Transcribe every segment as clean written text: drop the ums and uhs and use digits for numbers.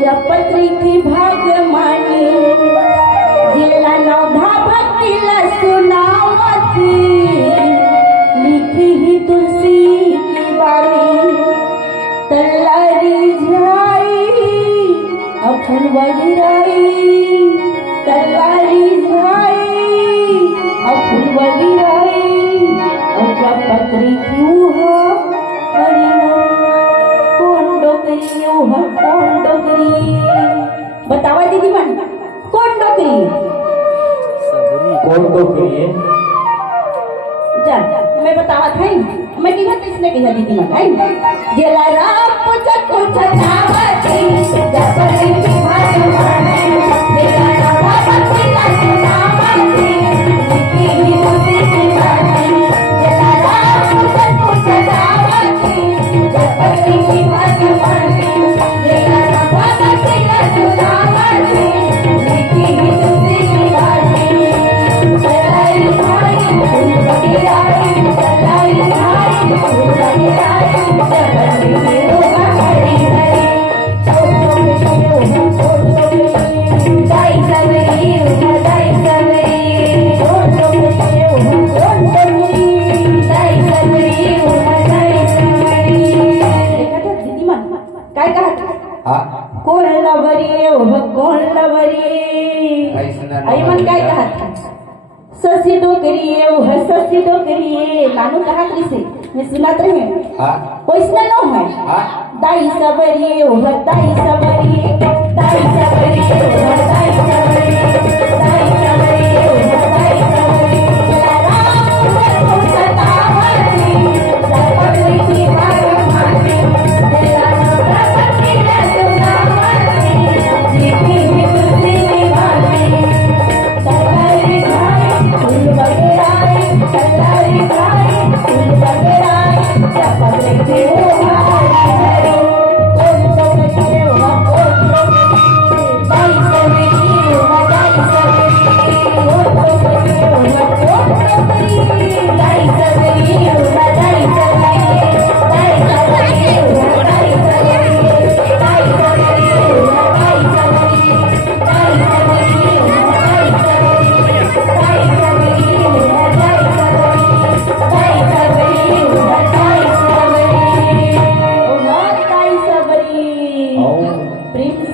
जपत्रीची भाग मांडली जिल्हा नवधा भक्तीला सुनावती लिखी ही तुलसी की बानी तल्लारी झाई अफुल वगिराई तल्लारी झाई अफुल वगिराई जपत्री क्यों हो कौन डोकरी बतावा दीदी मन कौन डोकरी है चल मैं बतावा था मैं की बात इसने कहा दीदी मन है जेला रात कुछ नावती जपरी की भाग माने जेला रात कुछ नावती की ही तुझे की बानी जेला रात कुछ नावती जपरी की भाग माने आई मन काय कहत ससी डोकरी ससी डोकरी नानू कहत रिसे मैं सुनत रहे वैसना न है दाई सबरी दाई सबरी दाई सबरी दाई सबरी दाई सबरी दाई सबरी राम सतावती जपत्री की भाग माने तेरा प्रपति न सुनावती लिखी ही तुलसी की बानी तल्लारी भाई फूल वगैराई तल्लारी भाई फूल वगैराई जपत्री की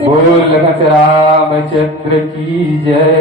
बोल रामचंद्र की